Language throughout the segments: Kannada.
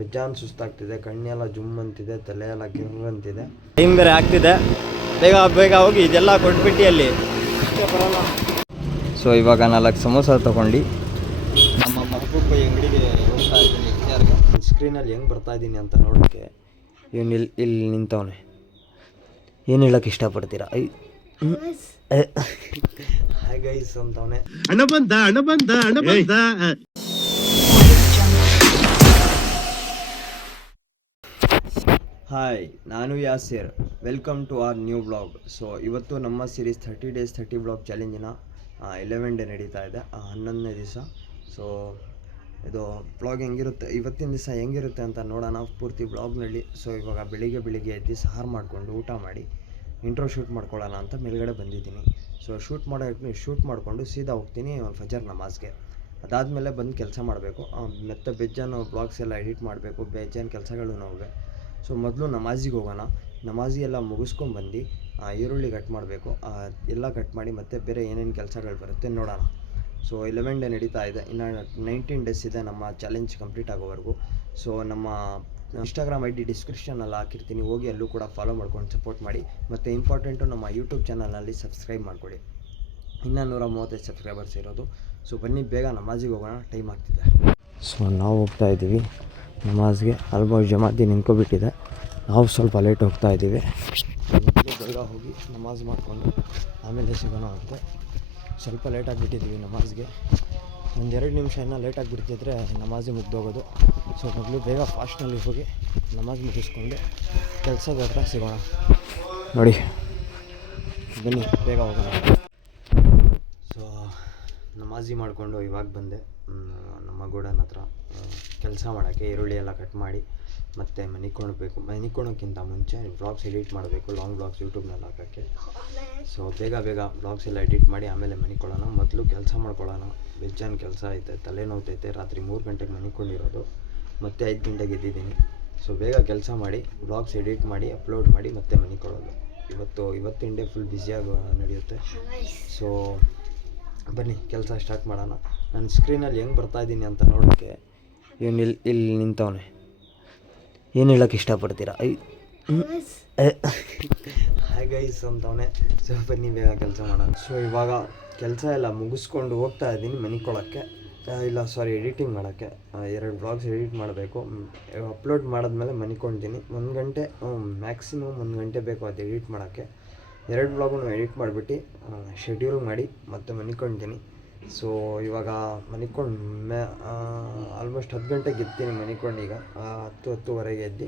ಬೆಜ್ಜಾನ್ ಸುಸ್ತಾಗ್ತಿದೆ, ಕಣ್ಣೆಲ್ಲ ಜುಮ್ ಅಂತಿದೆ, ತಲೆ ಎಲ್ಲ ಗಿರ್ರ್ ಅಂತಿದೆ. ಟೈಮ್ ಬೇರೆ ಆಗ್ತಿದೆ, ಬೇಗ ಬೇಗ ಹೋಗಿ ಇದೆಲ್ಲ ಕೊಟ್ಬಿಟ್ಟು ಅಲ್ಲಿ ಬರೋಲ್ಲ. ಸೊ ಇವಾಗ 4 ಸಮೋಸ ತೊಗೊಂಡು ನಮ್ಮ ಮಹಬೂಬ್ ಅಂಗಡಿಗೆ ಹೋಗ್ತಾ ಇದ್ದೀನಿ. ವಿಚಾರ್ಗೆ ಸ್ಕ್ರೀನಲ್ಲಿ ಹೆಂಗೆ ಬರ್ತಾ ಇದ್ದೀನಿ ಅಂತ ನೋಡೋಕ್ಕೆ ಇವನು ಇಲ್ಲಿ ನಿಂತವನೆ. ಏನು ಹೇಳೋಕ್ಕೆ ಇಷ್ಟಪಡ್ತೀರಾ? ಹಾಯ್ ಗೈಸ್ ಅಂತವನೆ. ಹಣ ಬಂದ. ಹಾಯ್, ನಾನು Yasir. Welcome to our new blog. So ಇವತ್ತು ನಮ್ಮ ಸೀರೀಸ್ 30 days 30 ಬ್ಲಾಗ್ ಚಾಲೆಂಜಿನ 11 ಡೇ ನಡೀತಾ ಇದೆ, 11ನೇ ದಿವಸ. ಸೊ ಇದು ಬ್ಲಾಗ್ ಹೆಂಗಿರುತ್ತೆ, ಇವತ್ತಿನ ದಿವಸ ಹೆಂಗಿರುತ್ತೆ ಅಂತ ನೋಡೋಣ ಪೂರ್ತಿ ಬ್ಲಾಗ್ನಲ್ಲಿ. ಸೊ ಇವಾಗ ಬೆಳಿಗ್ಗೆ ಎದ್ದು ಸಾರು ಮಾಡಿಕೊಂಡು ಊಟ ಮಾಡಿ ಇಂಟ್ರೋ ಶೂಟ್ ಮಾಡ್ಕೊಳ್ಳೋಣ ಅಂತ ಮೇಲ್ಗಡೆ ಬಂದಿದ್ದೀನಿ. ಸೊ ಶೂಟ್ ಮಾಡಿಕೊಂಡು ಸೀದಾ ಹೋಗ್ತೀನಿ ಫಜರ್ ನಮಾಜ್ಗೆ. ಅದಾದಮೇಲೆ ಬಂದು ಕೆಲಸ ಮಾಡಬೇಕು, ಮತ್ತು ಬೇಜಾನು ಬ್ಲಾಗ್ಸ್ ಎಲ್ಲ ಎಡಿಟ್ ಮಾಡಬೇಕು, ಬೇಜಾನು ಕೆಲಸಗಳು ನೋವೆ. ಸೊ ಮೊದಲು ನಮಾಜಿಗೆ ಹೋಗೋಣ. ನಮಾಜಿ ಎಲ್ಲ ಮುಗಿಸ್ಕೊಂಡ್ಬಂದು ಈರುಳ್ಳಿ ಕಟ್ ಮಾಡಬೇಕು, ಎಲ್ಲ ಕಟ್ ಮಾಡಿ ಮತ್ತು ಬೇರೆ ಏನೇನು ಕೆಲಸಗಳು ಬರುತ್ತೆ ನೋಡೋಣ. ಸೊ 11 ಡೇ ನಡೀತಾ ಇದೆ, ಇನ್ನು 19 ಡೇಸ್ ಇದೆ ನಮ್ಮ ಚಾಲೆಂಜ್ ಕಂಪ್ಲೀಟ್ ಆಗೋವರೆಗೂ. ಸೊ ನಮ್ಮ ಇನ್ಸ್ಟಾಗ್ರಾಮ್ ID ಡಿಸ್ಕ್ರಿಪ್ಷನಲ್ಲಿ ಹಾಕಿರ್ತೀನಿ, ಹೋಗಿ ಅಲ್ಲೂ ಕೂಡ ಫಾಲೋ ಮಾಡ್ಕೊಂಡು ಸಪೋರ್ಟ್ ಮಾಡಿ. ಮತ್ತು ಇಂಪಾರ್ಟೆಂಟು, ನಮ್ಮ ಯೂಟ್ಯೂಬ್ ಚಾನಲ್ನಲ್ಲಿ ಸಬ್ಸ್ಕ್ರೈಬ್ ಮಾಡಿಕೊಡಿ. ಇನ್ನೂ 135 ಸಬ್ಸ್ಕ್ರೈಬರ್ಸ್ ಇರೋದು. ಸೊ ಬನ್ನಿ ಬೇಗ ನಮಾಜಿಗೆ ಹೋಗೋಣ, ಟೈಮ್ ಆಗ್ತಿದೆ. ಸೊ ನಾವು ಹೋಗ್ತಾ ಇದ್ದೀವಿ ನಮಾಜ್ಗೆ. ಆಲ್ಮೋಸ್ಟ್ ಜಮಾತಿ ನಿಂತ್ಕೊಬಿಟ್ಟಿದೆ, ನಾವು ಸ್ವಲ್ಪ ಲೇಟ್ ಹೋಗ್ತಾ ಇದ್ದೀವಿ. ಬೇಗ ಹೋಗಿ ನಮಾಜ್ ಮಾಡಿಕೊಂಡು ಆಮೇಲೆ ಸಿಗೋಣ ಅಂತ. ಸ್ವಲ್ಪ ಲೇಟ್ ಆಗಿಬಿಟ್ಟಿದ್ದೀವಿ ನಮಾಜ್ಗೆ, 1-2 ನಿಮಿಷ ಇನ್ನೂ ಲೇಟ್ ಆಗಿಬಿಡ್ತಿದ್ರೆ ನಮಾಜಿ ಮುಗ್ದೋಗೋದು. ಸೊ ಮೊದಲು ಬೇಗ ಫಾಸ್ಟ್ನಲ್ಲಿ ಹೋಗಿ ನಮಾಜ್ ಮುಗಿಸ್ಕೊಂಡು ಕೆಲಸದ ಹತ್ರ ಸಿಗೋಣ. ನೋಡಿ ಬನ್ನಿ ಬೇಗ ಹೋಗೋಣ. ಸೊ ನಮಾಜಿ ಮಾಡಿಕೊಂಡು ಇವಾಗ ಬಂದೆ ನಮ್ಮ ಗೋಡನ್ ಹತ್ರ ಕೆಲಸ ಮಾಡೋಕ್ಕೆ. ಈರುಳ್ಳಿ ಎಲ್ಲ ಕಟ್ ಮಾಡಿ ಮತ್ತು ಮನಿಕೊಳೋಕ್ಕಿಂತ ಮುಂಚೆ ವ್ಲಾಗ್ಸ್ ಎಡಿಟ್ ಮಾಡಬೇಕು, ಲಾಂಗ್ ವ್ಲಾಗ್ಸ್ ಯೂಟ್ಯೂಬ್ನಲ್ಲಿ ಹಾಕೋಕ್ಕೆ. ಸೊ ಬೇಗ ವ್ಲಾಗ್ಸ್ ಎಲ್ಲ ಎಡಿಟ್ ಮಾಡಿ ಆಮೇಲೆ ಮನಿಕೊಳ್ಳೋಣ. ಮೊದಲು ಕೆಲಸ ಮಾಡ್ಕೊಳ್ಳೋಣ, ಬೇಜಾನ್ ಕೆಲಸ ಐತೆ, ತಲೆನೋವ್ತೈತೆ. ರಾತ್ರಿ 3 ಗಂಟೆಗೆ ಮನಿಕೊಂಡಿರೋದು, ಮತ್ತು 5 ಗಂಟೆಗೆ ಎದ್ದಿದ್ದೀನಿ. ಸೊ ಬೇಗ ಕೆಲಸ ಮಾಡಿ ವ್ಲಾಗ್ಸ್ ಎಡಿಟ್ ಮಾಡಿ ಅಪ್ಲೋಡ್ ಮಾಡಿ ಮತ್ತೆ ಮನಿಕೊಳ್ಳೋದು. ಇವತ್ತಿನ ಡೇ ಫುಲ್ ಬ್ಯುಸಿಯಾಗಿ ನಡೆಯುತ್ತೆ. ಸೊ ಬನ್ನಿ ಕೆಲಸ ಸ್ಟಾರ್ಟ್ ಮಾಡೋಣ. ನಾನು ಸ್ಕ್ರೀನಲ್ಲಿ ಹೆಂಗೆ ಬರ್ತಾಯಿದ್ದೀನಿ ಅಂತ ನೋಡೋಕ್ಕೆ ಇವನು ಇಲ್ಲಿ ನಿಂತವನೆ. ಏನು ಹೇಳೋಕ್ಕೆ ಇಷ್ಟಪಡ್ತೀರಾ? Hi guys ಅಂತವನೆ. ಸೊ ಬನ್ನಿ ಬೇಗ ಕೆಲಸ ಮಾಡೋಣ. ಸೊ ಇವಾಗ ಕೆಲಸ ಎಲ್ಲ ಮುಗಿಸ್ಕೊಂಡು ಹೋಗ್ತಾ ಇದ್ದೀನಿ ಮನಿಕೊಳ್ಳೋಕ್ಕೆ, ಎಡಿಟಿಂಗ್ ಮಾಡೋಕ್ಕೆ. 2 ಬ್ಲಾಗ್ಸ್ ಎಡಿಟ್ ಮಾಡಬೇಕು, ಅಪ್ಲೋಡ್ ಮಾಡಿದ್ಮೇಲೆ ಮನಿಕೊಳ್ತೀನಿ. 1 ಗಂಟೆ ಮ್ಯಾಕ್ಸಿಮಮ್ 1 ಗಂಟೆ ಬೇಕು ಅದು ಎಡಿಟ್ ಮಾಡೋಕ್ಕೆ. 2 ಬ್ಲಾಗನ್ನು ಎಡಿಟ್ ಮಾಡಿಬಿಟ್ಟು ಶೆಡ್ಯೂಲ್ ಮಾಡಿ ಮತ್ತೆ ಮನಿಕೊಳ್ತೀನಿ. ಸೊ ಇವಾಗ ಆಲ್ಮೋಸ್ಟ್ 10 ಗಂಟೆಗೆ ಎತ್ತೀನಿ ಮನಿಕೊಂಡು. ಈಗ 10-10:30 ಎದ್ದು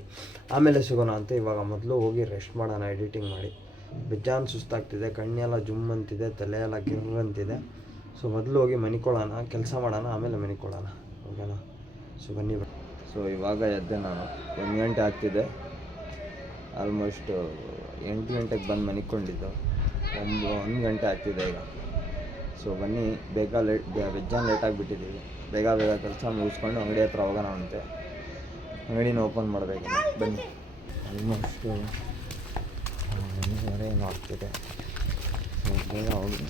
ಆಮೇಲೆ ಸಿಗೋಣ ಅಂತ. ಇವಾಗ ಮೊದಲು ಹೋಗಿ ರೆಸ್ಟ್ ಮಾಡೋಣ ಎಡಿಟಿಂಗ್ ಮಾಡಿ. ಬೆಜ್ಜಾನ್ ಸುಸ್ತಾಗ್ತಿದೆ, ಕಣ್ಣೆಲ್ಲ ಜುಮ್ ಅಂತಿದೆ, ತಲೆ ಎಲ್ಲ ಗಿರ್ರ್ ಅಂತಿದೆ. ಸೊ ಮೊದಲು ಹೋಗಿ ಮನಿಕೊಳ್ಳೋಣ, ಕೆಲಸ ಮಾಡೋಣ, ಆಮೇಲೆ ಮನಿಕೊಳ್ಳೋಣ, ಓಕೆನಾ? ಸೊ ಬನ್ನಿ. ಸೊ ಇವಾಗ ಎದ್ದೆ ನಾನು, 1 ಗಂಟೆ ಆಗ್ತಿದೆ. ಆಲ್ಮೋಸ್ಟ್ 8 ಗಂಟೆಗೆ ಬಂದು ಮನಿಕೊಂಡಿದ್ದು, 1 ಗಂಟೆ ಆಗ್ತಿದೆ ಈಗ. ಸೊ ಬನ್ನಿ ಬೆಜ್ಜಾನ್ ಲೇಟ್ ಆಗಿಬಿಟ್ಟಿದ್ದೀವಿ. ಬೇಗ ಕೆಲಸ ಮುಗಿಸ್ಕೊಂಡು ಅಂಗಡಿ ಹತ್ರ ಹೋಗೋಣ ಅಂತೆ. ಅಂಗಡಿನ ಓಪನ್ ಮಾಡಬೇಕು. ಬನ್ನಿ. ಆಲ್ಮೋಸ್ಟ್ 1:30 ಏನೋ ಆಗ್ತಿದೆ. ಸೊ ಬೇಗ ಹೋಗಿ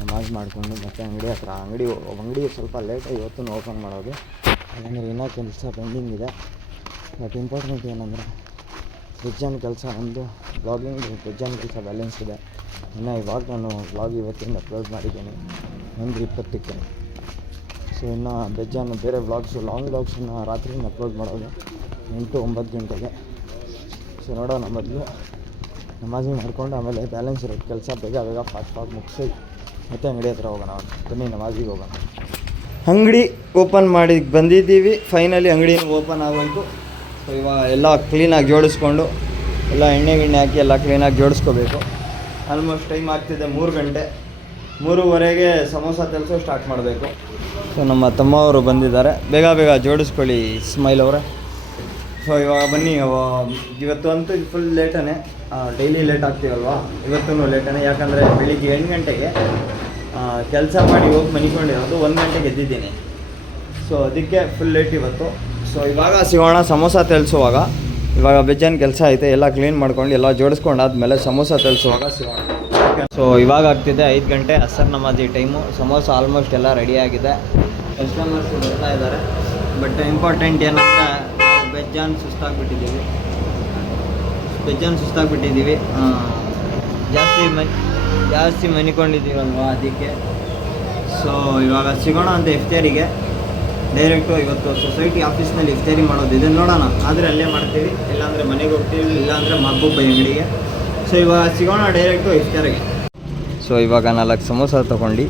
ನಮಾಜ್ ಮಾಡಿಕೊಂಡು ಮತ್ತೆ ಅಂಗಡಿ ಹತ್ರ ಅಂಗಡಿ ಸ್ವಲ್ಪ ಲೇಟಾಗಿ ಇವತ್ತು ಓಪನ್ ಮಾಡೋದು, ಯಾಕಂದರೆ ಇನ್ನೂ ಕೆಲಸ ಪೆಂಡಿಂಗ್ ಇದೆ. ಬಟ್ ಇಂಪಾರ್ಟೆಂಟ್ ಏನಂದರೆ ಬೆಜ್ಜಾನ್ ಕೆಲಸ, ನಮ್ಮದು ಬ್ಲಾಗಿಂಗ್ ಬೆಜ್ಜಾನ್ ಕೆಲಸ ಬ್ಯಾಲೆನ್ಸ್ ಇದೆ. ಇನ್ನು ಇವಾಗ ನಾನು ಬ್ಲಾಗ್ ಇವತ್ತಿಂದ ಅಪ್ಲೋಡ್ ಮಾಡಿದ್ದೀನಿ 1:20ಕ್ಕೆ. ಸೊ ಇನ್ನು ಬೆಜ್ಜಾನು ಬೇರೆ ಬ್ಲಾಗ್ಸು, ಲಾಂಗ್ ಬ್ಲಾಗ್ಸನ್ನು ರಾತ್ರಿನ ಅಪ್ಲೋಡ್ ಮಾಡೋದು 8-9 ಗಂಟೆಗೆ. ಸೊ ನೋಡೋಣ, ಮೊದಲು ನಮಾಜಿ ಮಾಡ್ಕೊಂಡು ಆಮೇಲೆ ಬ್ಯಾಲೆನ್ಸ್ ಇರೋದು ಕೆಲಸ ಬೇಗ ಫಾಸ್ಟ್ ಮುಗಿಸಿ ಮತ್ತೆ ಅಂಗಡಿ ಹತ್ರ ಹೋಗೋಣ. ಬನ್ನಿ ನಮಾಜಿಗೆ ಹೋಗೋಣ. ಅಂಗಡಿ ಓಪನ್ ಮಾಡಿ ಬಂದಿದ್ದೀವಿ. ಫೈನಲಿ ಅಂಗಡಿನೂ ಓಪನ್ ಆಗೋಯ್ತು. ಸೊ ಇವಾಗ ಎಲ್ಲ ಕ್ಲೀನಾಗಿ ಜೋಡಿಸ್ಕೊಂಡು ಎಲ್ಲ ಎಣ್ಣೆ ಹಾಕಿ ಎಲ್ಲ ಕ್ಲೀನಾಗಿ ಜೋಡಿಸ್ಕೋಬೇಕು. ಆಲ್ಮೋಸ್ಟ್ ಟೈಮ್ ಆಗ್ತಿದೆ 3 ಗಂಟೆ. 3:15ಗೆ ಸಮೋಸ ತರಿಸೋ ಸ್ಟಾರ್ಟ್ ಮಾಡಬೇಕು. ಸೊ ನಮ್ಮ ತಮ್ಮವರು ಬಂದಿದ್ದಾರೆ, ಬೇಗ ಜೋಡಿಸ್ಕೊಳ್ಳಿ ಸ್ಮೈಲ್ ಅವರೇ. ಸೊ ಇವಾಗ ಬನ್ನಿ. ಇವತ್ತು ಅಂತೂ ಫುಲ್ ಲೇಟನೇ, ಡೈಲಿ ಲೇಟ್ ಆಗ್ತೀವಲ್ವಾ, ಇವತ್ತೂ ಲೇಟನೇ. ಯಾಕಂದರೆ ಬೆಳಿಗ್ಗೆ 8 ಗಂಟೆಗೆ ಕೆಲಸ ಮಾಡಿ ಹೋಗಿ ಮನಿಕೊಂಡಿರೋದು, 1 ಗಂಟೆಗೆ ಎದ್ದಿದ್ದೀನಿ. ಸೊ ಅದಕ್ಕೆ ಫುಲ್ ಲೇಟ್ ಇವತ್ತು. ಸೊ ಇವಾಗ ಸಿಗೋಣ ಸಮೋಸ ತರಿಸುವಾಗ. ಇವಾಗ ಬೆಜ್ಜಾನ್ ಕೆಲಸ ಐತೆ, ಎಲ್ಲ ಕ್ಲೀನ್ ಮಾಡ್ಕೊಂಡು ಎಲ್ಲ ಜೋಡಿಸ್ಕೊಂಡಾದ್ಮೇಲೆ ಸಮೋಸ ತರಿಸುವಾಗ ಸಿಗೋಣ. ಸೊ ಇವಾಗ ಆಗ್ತಿದೆ 5 ಗಂಟೆ, ಅಸರ್ ನಮಾಜಿ ಟೈಮು. ಸಮೋಸ ಆಲ್ಮೋಸ್ಟ್ ಎಲ್ಲ ರೆಡಿಯಾಗಿದೆ, ಕಸ್ಟಮರ್ಸ್ ಬರ್ತಾ ಇದ್ದಾರೆ. ಬಟ್ ಇಂಪಾರ್ಟೆಂಟ್ ಏನಂದರೆ ನಾವು ಬೆಜ್ಜಾನ್ ಸುಸ್ತಾಗ್ಬಿಟ್ಟಿದ್ದೀವಿ ಜಾಸ್ತಿ ಮನಿಕೊಂಡಿದ್ದೀವಲ್ವ ಅದಕ್ಕೆ. ಸೊ ಇವಾಗ ಸಿಗೋಣ ಅಂತ ಇಫ್ತಾರಿಗೆ. ಡೈರೆಕ್ಟು ಇವತ್ತು ಸೊಸೈಟಿ ಆಫೀಸ್ನಲ್ಲಿ ಇಫ್ತಾರಿ ಮಾಡೋದಿದೆ, ನೋಡೋಣ. ಆದರೆ ಅಲ್ಲೇ ಮಾಡ್ತೀವಿ, ಇಲ್ಲಾಂದರೆ ಮನೆಗೆ ಹೋಗ್ತೀವಿ, ಇಲ್ಲಾಂದರೆ ಮಹಬೂಬ್ ಭಾಯಿ ಅಂಗಡಿಗೆ. ಸೊ ಇವಾಗ ಸಿಗೋಣ ಡೈರೆಕ್ಟು ಇಫ್ತಾರಿಗೆ. ಸೊ ಇವಾಗ 4 ಸಮೋಸ ತೊಗೊಂಡು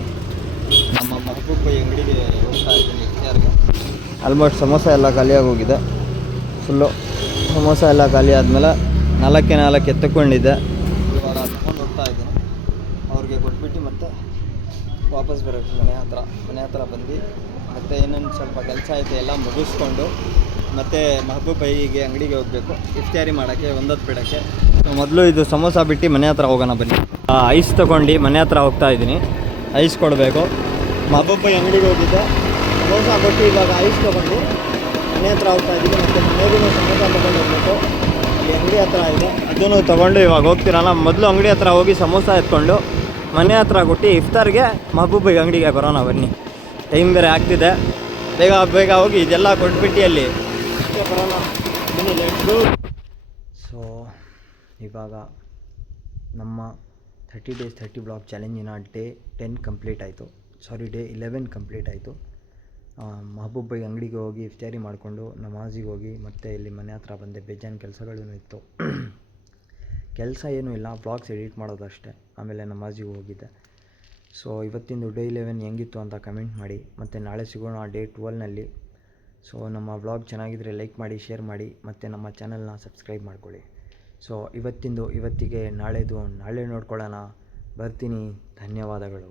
ನಮ್ಮ ಮಹಬೂಬ್ ಭಾಯಿ ಅಂಗಡಿಗೆ ಹೋಗ್ತಾ ಇದ್ದೀನಿ ಇಫ್ತಾರಿಗೆ. ಆಲ್ಮೋಸ್ಟ್ ಸಮೋಸ ಎಲ್ಲ ಖಾಲಿಯಾಗಿ ಹೋಗಿದೆ ಫುಲ್ಲು. ಸಮೋಸ ಎಲ್ಲ ಖಾಲಿ ಆದಮೇಲೆ 4 ಎತ್ತುಕೊಂಡಿದ್ದೆ. ಇವಾಗ ತಗೊಂಡು ಹೋಗ್ತಾ ಇದ್ದೀನಿ. ಅವ್ರಿಗೆ ಕೊಟ್ಬಿಟ್ಟು ಮತ್ತೆ ವಾಪಸ್ ಬರೋಕ್ಕೆ ಮನೆ ಹತ್ರ ಬಂದು ಮತ್ತು ಏನೇನು ಸ್ವಲ್ಪ ಕೆಲಸ ಐತೆ ಎಲ್ಲ ಮುಗಿಸ್ಕೊಂಡು ಮತ್ತು ಮಹಬೂಬ್ ಭಾಯಿಗೆ ಅಂಗಡಿಗೆ ಹೋಗಬೇಕು ಇಫ್ತಾರಿ ಮಾಡೋಕ್ಕೆ, ಒಂದೊತ್ತು ಬಿಡೋಕ್ಕೆ. ಮೊದಲು ಇದು ಸಮೋಸ ಬಿಟ್ಟು ಮನೆ ಹತ್ರ ಹೋಗೋಣ ಬನ್ನಿ. ಐಸ್ ತೊಗೊಂಡು ಮನೆ ಹತ್ರ ಹೋಗ್ತಾ ಇದ್ದೀನಿ. ಐಸ್ ಕೊಡಬೇಕು. ಮಹಬೂಬ್ ಭಾಯಿ ಅಂಗಡಿಗೆ ಹೋಗಿದ್ದೆ, ಸಮೋಸ ಕೊಟ್ಟು ಇವಾಗ ಐಸ್ ತೊಗೊಂಡು ಮನೆ ಹತ್ರ ಹೋಗ್ತಾ ಇದ್ದೀನಿ. ಮತ್ತು ಮನೆಗೂ ಸಮೋಸ ತೊಗೊಂಡು ಹೋಗ್ಬೇಕು. ಇಲ್ಲಿ ಅಂಗಡಿ ಹತ್ರ ಇದೆ, ಅದನ್ನು ತೊಗೊಂಡು ಇವಾಗ ಹೋಗ್ತಿರಲ್ಲ. ಮೊದಲು ಅಂಗಡಿ ಹತ್ರ ಹೋಗಿ ಸಮೋಸ ಎತ್ಕೊಂಡು ಮನೆ ಹತ್ರ ಕೊಟ್ಟು ಇಫ್ತಾರ್ಗೆ ಮಹಬೂಬ್ ಭಾಯಿ ಅಂಗಡಿಗೆ ಬರೋಣ ಬನ್ನಿ. ಟೈಮ್ ಬೇರೆ ಆಗ್ತಿದೆ, ಬೇಗ ಹೋಗಿ ಇದೆಲ್ಲ ಕೊಟ್ಬಿಟ್ಟು ಅಲ್ಲಿ ಬರೋಣ ಬನ್ನಿ. ಲೆಟ್ಸ್. ಸೊ ಇವಾಗ ನಮ್ಮ 30 days 30 ಬ್ಲಾಗ್ ಚಾಲೆಂಜಿನ ಡೇ 10 ಕಂಪ್ಲೀಟ್ ಆಯಿತು. ಡೇ 11 ಕಂಪ್ಲೀಟ್ ಆಯಿತು. ಮಹಬೂಬ್ ಭಾಯಿ ಅಂಗಡಿಗೆ ಹೋಗಿ ಇಫ್ತಾರಿ ಮಾಡಿಕೊಂಡು ನಮಾಜಿಗೆ ಹೋಗಿ ಮತ್ತೆ ಇಲ್ಲಿ ಮನೆ ಹತ್ರ ಬಂದೆ. ಬೇಜಾನ್ ಕೆಲಸಗಳೂ ಇತ್ತು. ಕೆಲಸ ಏನೂ ಇಲ್ಲ, ಬ್ಲಾಗ್ಸ್ ಎಡಿಟ್ ಮಾಡೋದಷ್ಟೇ. ಆಮೇಲೆ ನಮಾಜಿಗೆ ಹೋಗಿದ್ದೆ. ಸೊ ಇವತ್ತಿಂದು ಡೇ 11 ಹೆಂಗಿತ್ತು ಅಂತ ಕಮೆಂಟ್ ಮಾಡಿ. ಮತ್ತು ನಾಳೆ ಸಿಗೋಣ ಡೇ 12ನಲ್ಲಿ. ಸೊ ನಮ್ಮ ವ್ಲಾಗ್ ಚೆನ್ನಾಗಿದ್ದರೆ ಲೈಕ್ ಮಾಡಿ, ಶೇರ್ ಮಾಡಿ, ಮತ್ತು ನಮ್ಮ ಚಾನಲ್ನ ಸಬ್ಸ್ಕ್ರೈಬ್ ಮಾಡ್ಕೊಳ್ಳಿ. ಸೊ ಇವತ್ತಿಗೆ ನಾಳೆ ನೋಡ್ಕೊಳ್ಳೋಣ. ಬರ್ತೀನಿ. ಧನ್ಯವಾದಗಳು.